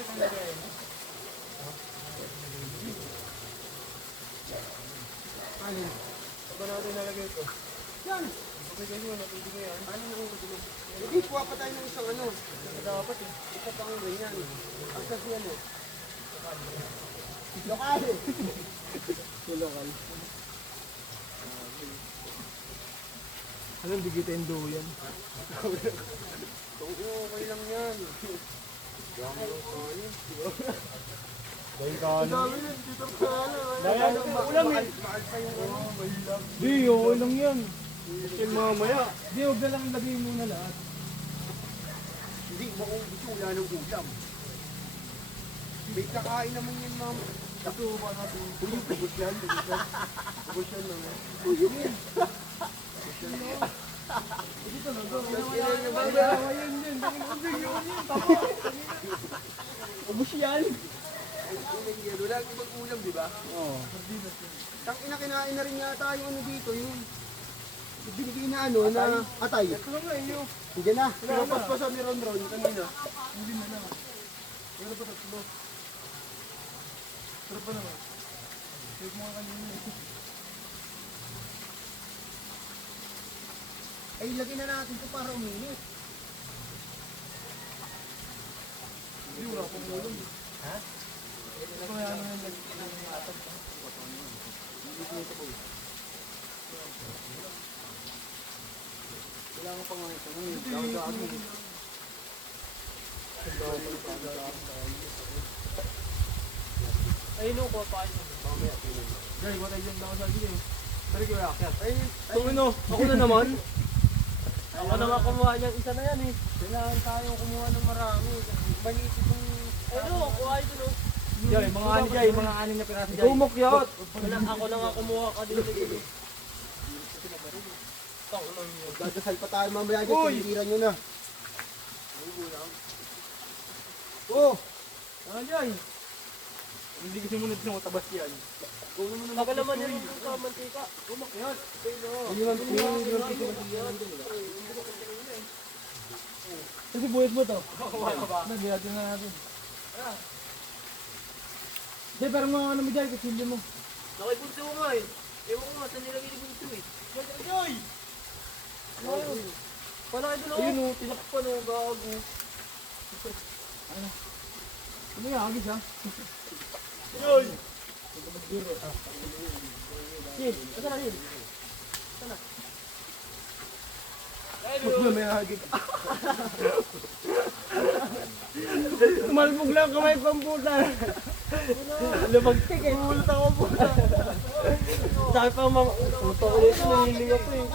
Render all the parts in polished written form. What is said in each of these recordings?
Alin? Saan ba natin nalagay ito? Yan! Pagkagay nyo, natubig ko yan. Ano yung matubig? Hindi, kuha pa tayo ng isang ano. Dapat eh. Isa pang ganyan. Ang sas yan eh. Lokal! Lokal. Anong digitin do yan? Okay lang yan. Dahil ka ano? Dahil ano? Ulam eh. Di, okay lang yan. Kasi mamaya. Di, huwag na lang ilagay muna lahat. Hindi, kung gusto wala ng ulam. May kakain naman yan, ma'am. Ito, ba natin? Ubus yan, ubus yan. Ubus yan lang. Ubus yan. Hindi talaga. Ubus yan. Wala kang mag-ulam, di ba? Oo. Tangina, kinain na rin yata yung ano dito, yung binigay na ano, na atay. Ito lang nga inyo. Hindi na. Pinapas pa sa ni Ron kanina. Hindi na lang. Pero pa tatlo. Pero pa naman. Save mo nga kanina. Ay, lagyan na natin ito para uminit. Hindi, wala akong ulam. Ha? Ito kaya ano yung nag-atag. Kailangan pa nga ito. Ay, no, ko pa ito. Gay, watay dyan lang sa akin eh. Dari ko yakyat. Ay, ako na naman. Ako na nga kumuha niyan. Isa na yan eh. Kailangan tayo kumuha ng marami. Maliit itong... Ano, kuha ito no. Jay, mga ani Jay, mga anim na piraso Jay. Gumukyot! Ako na nga kumuha ka dito. Dadasal pa tayo mamaya dyan, tinigiran nyo na. Oh! Ano Jay? Hindi kasi muna din ako tabas yan. Saka naman yun yung mantika. Gumukyot! Hindi naman kasi buhit mo to. Nagyatin na natin. Hindi, pero mga ano mo dyan, kutsilyo mo. Nakibunso ko nga eh. Ewan ko nga, saan nilagay ni Bunso eh. Joy! Joy! Pala kayo doon ako. Ayun o, tinakpan o, gago. Ano? Ano yung agis ha? Joy! Sid, saan na Sid? Saan na? Huwag na may agis. Tumalbog lang kamay pang puta. Lumagtik eh. Mulot ako puta. Sabi pa mama. Puta ko dito. Nangiling ako eh.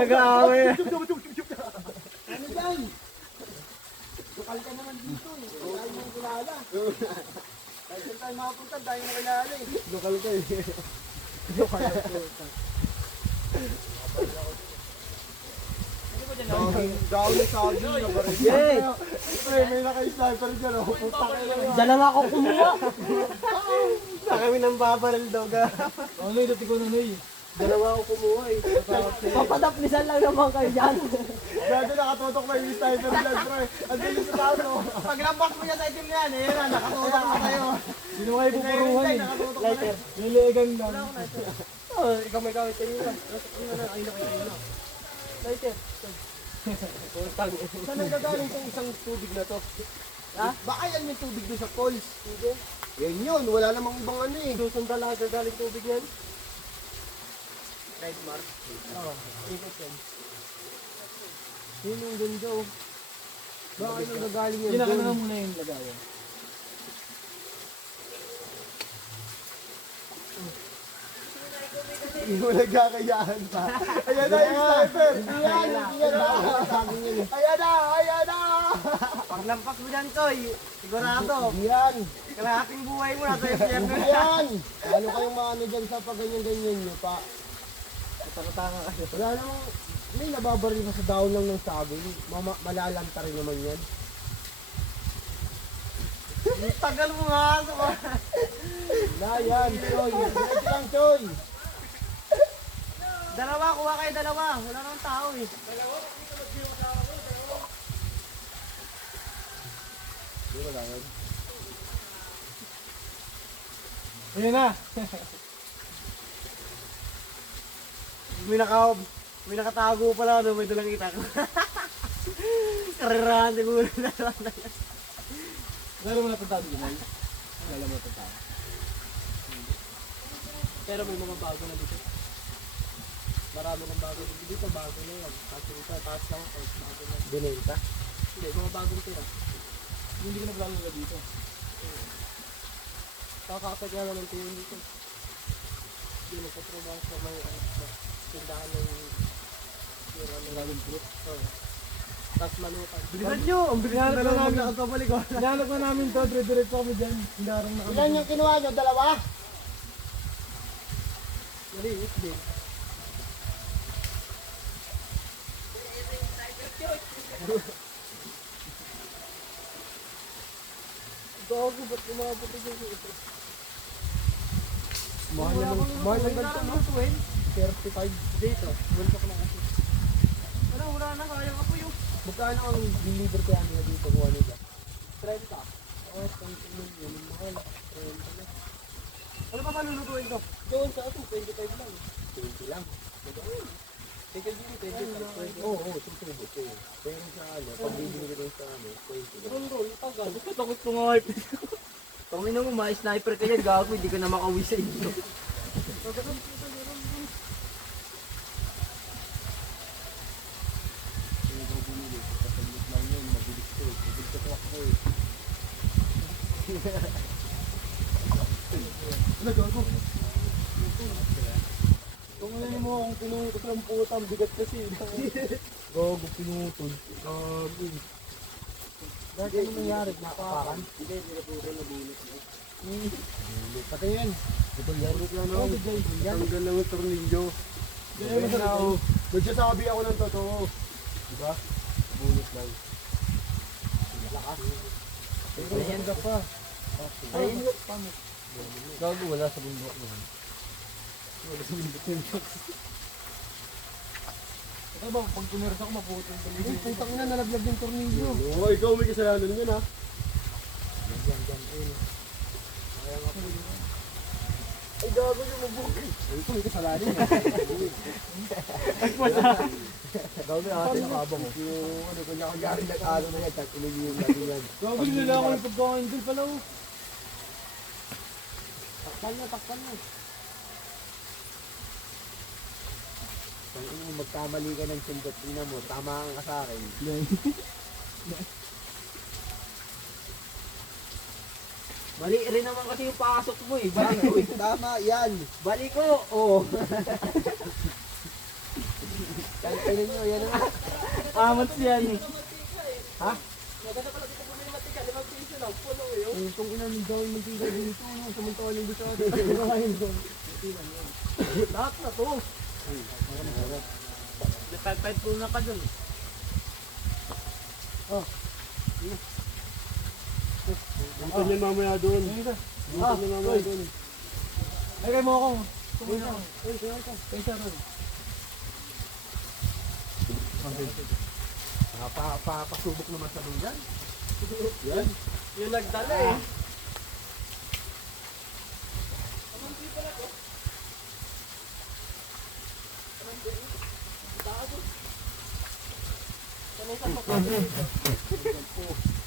Nag-aaway. Ano dyan? Lokal ka naman dito eh. Lokal mo kilala. Kahit saan tayo makapunta, tayo na kilala eh. Lokal ka eh. Lokal ka puta. Down sa akin na ba rin? Yay! May naka-sniper dyan o. Dala nga ako kumuha. Sa kami nang babaril daw ka. Ano yung dati ko na nun eh. Dalawa ako kumuha eh. Papadaplisan lang naman kayo dyan. Dati nakatutok na yung sniper dyan bro eh. Andun yung sa tao. Pag lambak mo niya sa itim yan eh. Nakatutok na kayo. Sino kayo pupuruhan eh? Lighter. Liligan lang. Ikaw may kawit kayo lang. Ay nakita nyo na. Lighter. Saan nagagaling itong isang tubig na to? Ha? Baka yan yung tubig doon sa falls. Hindi. Yan yun, wala namang ibang ano eh. Doon saan talaga galing tubig yan? Red mark? Oo, ikot yan. Yun yung ganda oh. Baka yung nagagaling yan doon. Ginaka na muna yung lagayan. Hindi mo nagkakayaan pa. Ayan na yung sniper! Ayan na! Ayan na! Ayan na! Paglampas mo dyan, Toy. Sigurado. Yan! Kalahating buhay mo nasa impyerno. Yan! Ano kayong maano dyan sa pag-ganyan-ganyan nyo pa? Tanga-tanga kasi. Wala namang... May nababaril pa sa daon lang ng saging. Malalanta rin naman yan. Tagal mo nga! Na yan, Choy! Diretso lang, Choy! Dalawa, kuha kayo dalawa. Wala namang tao eh. Dalawa? wala yun. Ayun na. may nakatago pala ano, may dalang itak. Karirahan siguro na lang. Lalo mo napunta doon, Nay? Lalo mo napunta. Pero may mga bago na dito. Marami ng bago dito. Dito bago na yan. Kasi dito, taas lang. Bago na. Binenta? Hindi, mga bagong tira. Hindi ko naglalala dito. Kakakapag nga naman tingin dito. Hindi nagpatrabaho sa mga tindahan ng Dragon Fruit. Tapos malukan. Bilisan nyo! Ang bilisan na namin nakagkabalik. Hinalap na namin to. Dire-diretso kami dyan. Hinarang na kami. Ilan yung kinuha nyo? Dalawa? Maliit din. Gago, ba't umabot ito? Mahal ng ganito, no? 35 dito. Wala ko na kasi. Wala na, kaya ka po yung... Magkano ang deliver kaya nila dito kung ano ba? 30. Oo, 30 yun. Mahal. 30 na. Ano pa malulutuin ko? Doon sa ato, 25 lang. 20 lang. Ikaw din, 20 lang. Oo, tutubo ko. Pero sa ano, pag-bibili ko sa ano, 20 lang. Roll, tagal. Takot ko nga. Panginoon mo, ma-sniper ka yan, gago, hindi ka na makauwi sa inyo. Ano gago? Kung ano mo akong pinutol ng putang, bigat kasi. Gago, pinutol. Gago. Bakit ano nangyari? Nakapakan? Hindi, pinutol na bunot mo. Pati yan. Ito yan. Tanggal lang ang tornilyo. Magsasabi ako ng totoo. Diba? Bunot lang. Lakas. Ayan ka pa. Ayan ka pa. Gago, wala sa bundok mo. Wala sa bundok yung box. Ito ba, pag punersa ko, maputol ka nito. Ay, putang na, nalaglag yung tornilyo. Oo, ikaw may kasalanan yun, ha? Yan. Kaya nga po. Ay, gago yung mabuk. Ay, ito may kasalanan yun. Ay, pasa. Gago yung atin nakabang. Yung ano, kanya-kanyari nag-ano na yan, tapos ulit yung natin yan. Gago yung nila ako yung pagkain doon pala, oh. Takpan na. Kung magkamali ka ng sundot, tingnan mo, tama ka sa akin. Mali rin naman kasi yung pasok mo eh. Bali ko eh. Tama, yan. Bali ko, oo. Kalpinin nyo, yan naman. Amats yan eh. Ha? Maganda pala dito bumili matika, 5 piso lang. Puno eh. Kung inanong gawin matika dito, samantawaling dito sa atin. Lahat na to. Nagpagpag po na ka dun. Oh. Punta niya mamaya doon. Punta niya mamaya doon. Ay, kayo mo akong. Pesa ron. Papasubok naman sa doon yan. Yan. Yung nagdala eh.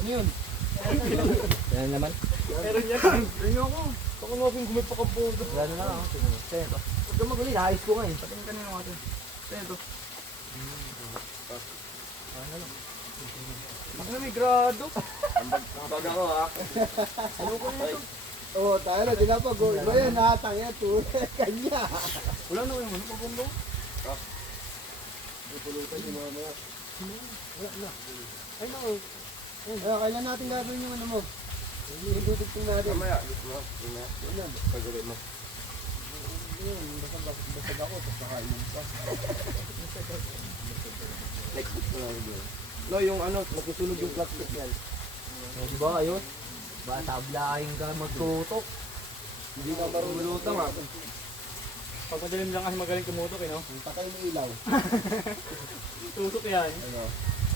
Ano yun? Yan naman. Meron yan. Tingnan ko. Baka nga gumit pa kang pundo. Yan na ako. Ito. Huwag ka magulit. Ayos ko nga eh. Patingin ka nila natin. Ito. Ano may grado? Ambag ako ha. Ano ko nito? Oo, tayo na. Dinapag. Iba yan. Nakatang yan. Kanya. Wala na yung ano pagundo. Ipulutan yung mga mga. Wala na. Ay naku. Kailan natin gagawin yung ano mo? Itututin natin. Mamaya. Yan. Pagulay mo. Yun. Basag ako. Tapos nakainin pa. Next week na lang yun. No, yung ano, magsusunog yung plastic yan. Diba ayun? Ba, tablaing ka magtutok. Hindi ka marunong lutang ha. Pag madalim lang kasi magaling tumutok eh no? Patay ng ilaw. Tutok yan. Ano?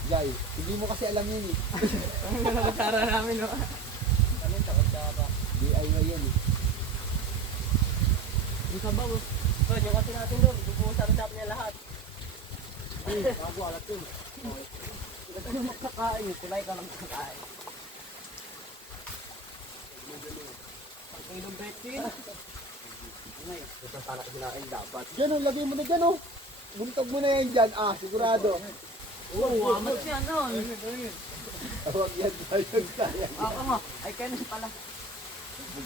Jai, hindi mo kasi alam yun eh. Ano kutsara namin, no? Ano yung kutsara? DIY yan eh. Yung sabaw, oh. So, yung kasi natin doon, ipupunta-usap niya lahat. Bago alat yun. Ito yung makakain, kulay ka lang makakain. Ang kilong betin. Ito sana kinain dapat. Diyan o, lagay mo na dyan o. Buntog mo na yan dyan. Sigurado. Oo, amat yan, no? Huwag yan tayo sayang. Oo nga, ay kanin pala.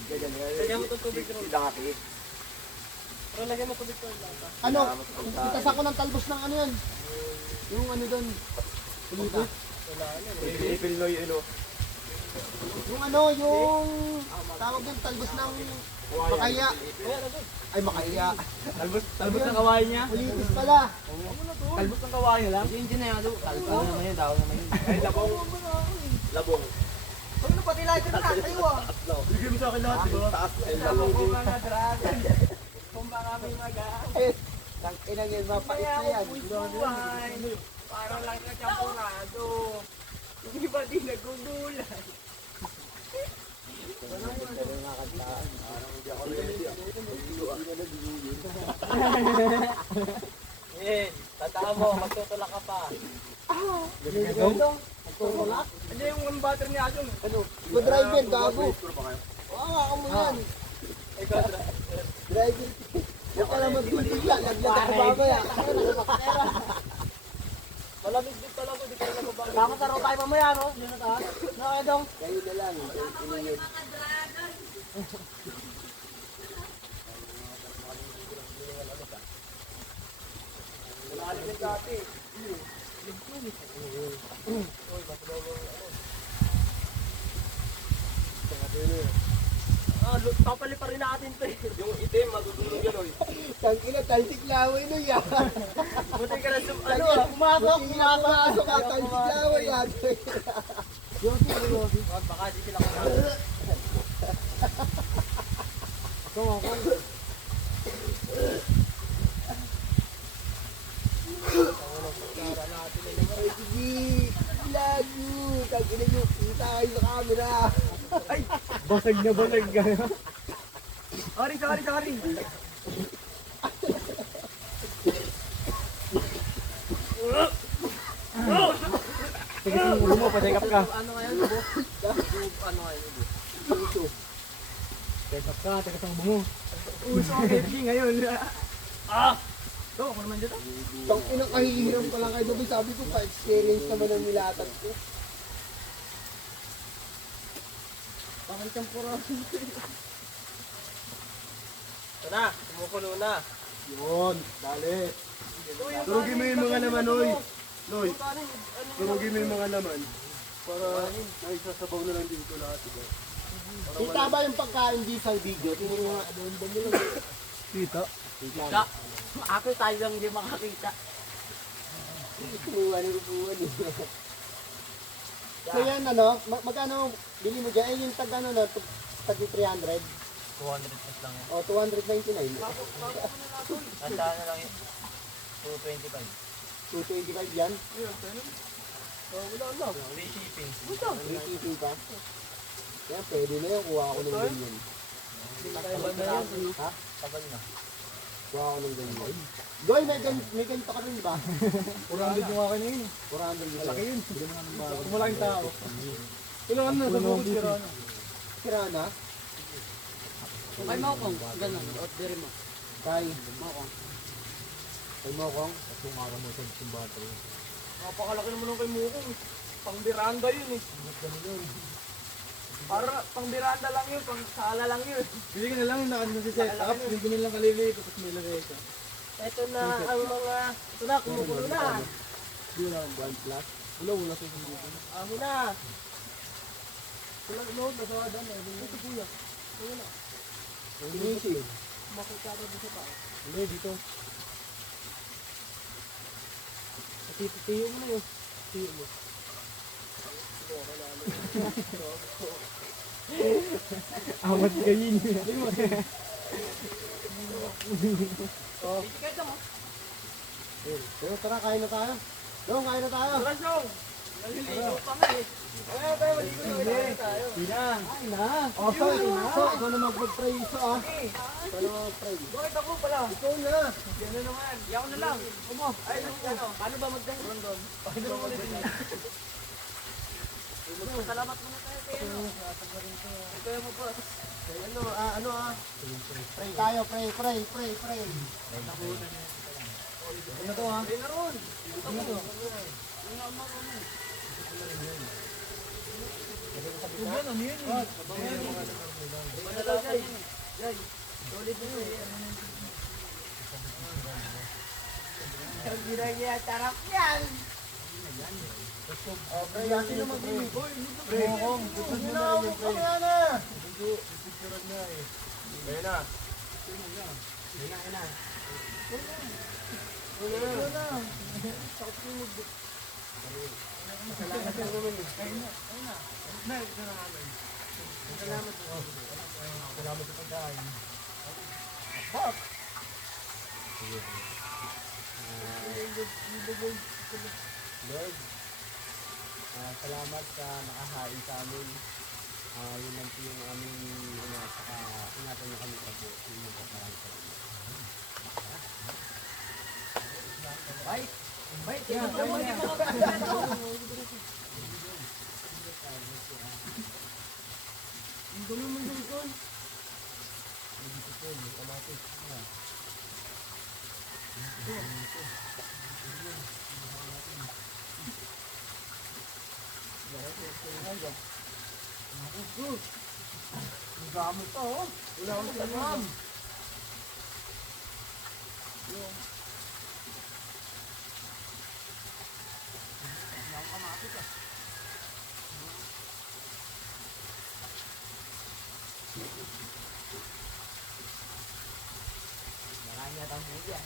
Lagyan mo itong tubig ron. Pero lagyan mo tubig ron lang. Ano? Itas ako ng talbos ng ano yan. Yung ano doon. Kulita. Pinoy ano. Yung ano, yung tawag yung talbos ng makaya. Ay, makaya. Talbot ng kawain niya? Kulitis pala. Talbot ng kawain lang? Hindi na yan, talbot naman yun, daw naman yun. Ay, labong. Labong. Huwag na pati lahat na tayo ah. Bigyan mo sa akin lahat, di ba? Taas. Ay, labong. Kung mga dragon, kung baka may mag-aas. Tang inang yan, mapait na yan. Parang lang na champurado. Hindi ba di nagugulay? Tandaan mo, magtutulak ka pa. Magtutulak? Ano yung butter ni Asong? Ano? Driver, gago. Ako mo yan. Driver. Huwag ka lang magbibigla. Laglag ako babaya. Malamig din pala ko, di ka na mabago. Tama taro tayo mamaya, no? Yun na tayo. Nakakadong. Kayo na lang. Ininyo. Papali pa rin natin to eh. Yung itim, matutulog yan, oy. Tang ina, talsik laway na yan. Buti ka na Ano? Pumasok ka, talsik laway yan. Wag, baka di sila kumain. Ay, sige. Lago. Tang ina nyo. Kita kayo sa camera. Basag na basag ka. Sorry. Sige, ulo mo, pasikap ka. Ano ngayon, Lubo? Ano ngayon, Lubo? Pasikap ka, tikas ang bungo. Uso ang FG ngayon. Ito, ako naman dito. Tang ina, kahihiram pa lang kayo. Babi, sabi ko, pa-experience naman ang nilatan ko. Bakit kang puro? Ito na, kumukulo na. Yun, dali. Turugin mo yung mga laman, oy. Noy, turugin mo yung mga laman. Para naisasabaw na lang dito lahat, diba? Kita ba yung pagkain dito sa video? Tingnan mo nga, doon nila. Kita. Ako tayo lang hindi makakita. Upuan. So yan, ano, magkano bili mo dyan? Yung tag ano na, tag 300? 200 plus lang yan. O, 299. Tandaan na lang yun. 225. 225 yan? Wala lang. Free shipping. Free shipping pa? Yan, pwede na yan. Kuha ako ng ganyan. Tagal na yan. Ha? Tagal na. Kuha ako ng ganyan. Goy, may ganito ka rin ba? 400 yung akin yun. 400 yun. Laki yun. Malaking tao. Ilang ano na sa bukod sira na. Sira na? Kay Mokong, ganun. Order mo. Kay Mokong. Kay Mokong? Napakalaki naman ng kay Mokong. Pang biranda yun eh. Para pang biranda lang yun, pang sala lang yun. Bili ka na lang, nakaset up. Hindi ko na lang kalili, tapos may lagay ka. Ito na ang mga, ito na, kumukulo na. Hindi na lang 1 plus. Wala sa dito. Amo na. Wala, no, nasawadan na. Ito kuya. Wala. Pinisi. Makita na dito pa. Hindi, dito. Tiyo mo na yun. Tiyo mo. Amat kayin. Pero tara, kain na tayo. Kain na tayo. Tara, Song! Oh, so, ikaw na mag-pray so ah. Ikaw na mag-pray. Bakit ako pala? Ikaw na. Yan na naman. Yaw na lang. Kumo. Ay, ano? Paano ba magdang? Pakita mo ulit. Salamat muna tayo kayo. Ikaw mo po. Pray tayo, pray. Ano to ha? Pray na ron. Ano to? Yan, ano yun eh? Manalaw Jay. Jay. Solid mo eh. Ang ginagaya, tarap yan! Okay, yasin na mag-pray. Pre, gusto nyo na yung pre. Kaya na. Picturean na eh. Kaya na. Lord, salamat sa nakahain sa amin. Yun lang po yung aming saka ingatan niyo kami sa buhay. Yun po, maraming salamat. Bye, tingnan mo yung mga kanto. Ang gulo mo yung kon. Ang gamit to, oh. Wala akong tamam. Marami na tayong media.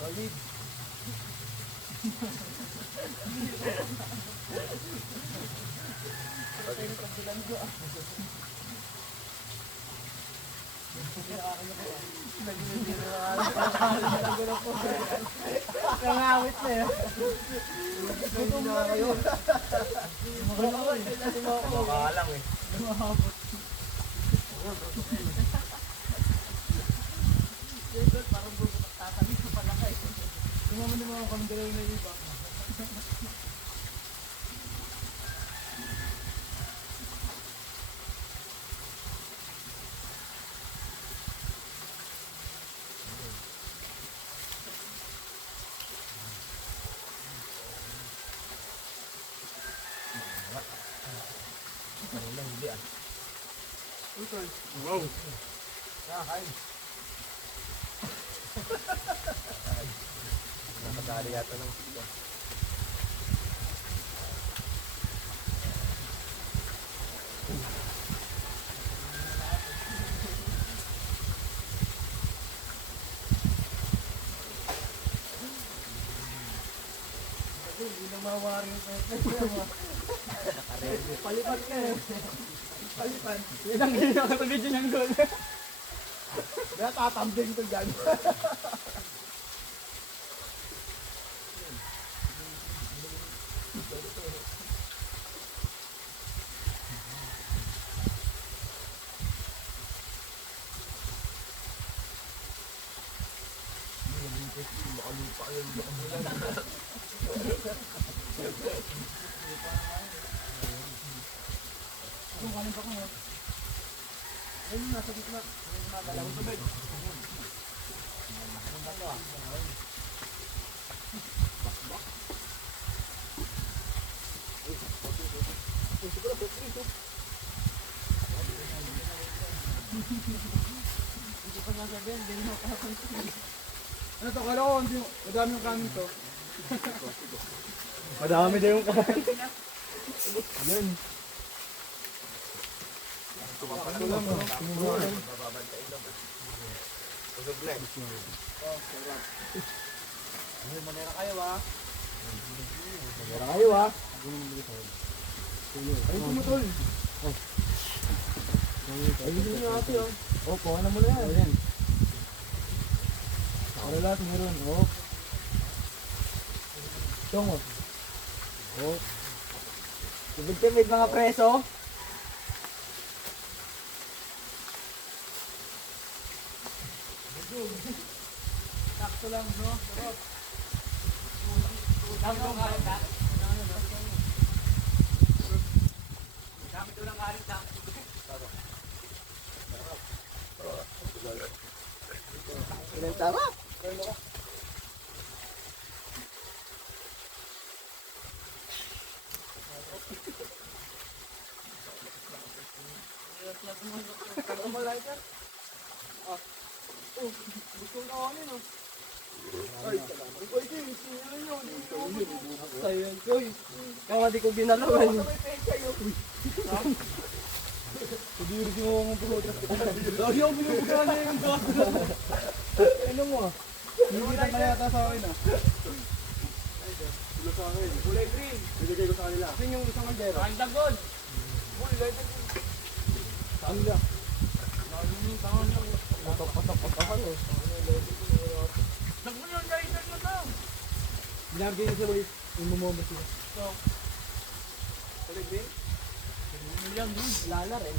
Solid. Nangawit na eh. Gutom na kayo. Makalang eh. Parang bubukas tatabi sa palakay. Tumaman yung mga kandalaw na iba. Wow. Nakadali yata ng sila. Hindi na mawari yung pepe. Palipan ka eh. Palipan. Yan ang ginawa ko sa video ng goal. Kaya tatambling to dyan. Yung kanin pa ko mo. Ayun, nasa gitna. Dalawang tubig. Ano to? Kala ko, madami yung kanin to. Madami na yung kain. Yan. Ito lang, no? Manera kayo, ha? Meron kayo ha. Ayun tumutol. Ayun din yung ate, oh. Oh, kuha na mo na yan. Para lahat meron, oh. Tiyong, oh. Oh. Tibid-tibid mga preso. Sakto lang, no? Sarap. Dami lang kain, ha? Dami lang kain, ha? Ilang tama? Sayang ko eh. Kaya nga di ko ginalawan. Pagdirig mo ang puhutas. Lagi ako binubuga na yung gato. Ano mo ah? Hindi kita na yata sa akin ah. Sila sa akin. Kulay green. Binigay ko sa kanila. Saan yung isang kaldero? Kain dagod. Kulay green. Saan nila? Patak-patak-patakan eh. Dagod yun guys, dagod na. Binargay niya sila yung mumoma sila. Kulay green? Lala rin.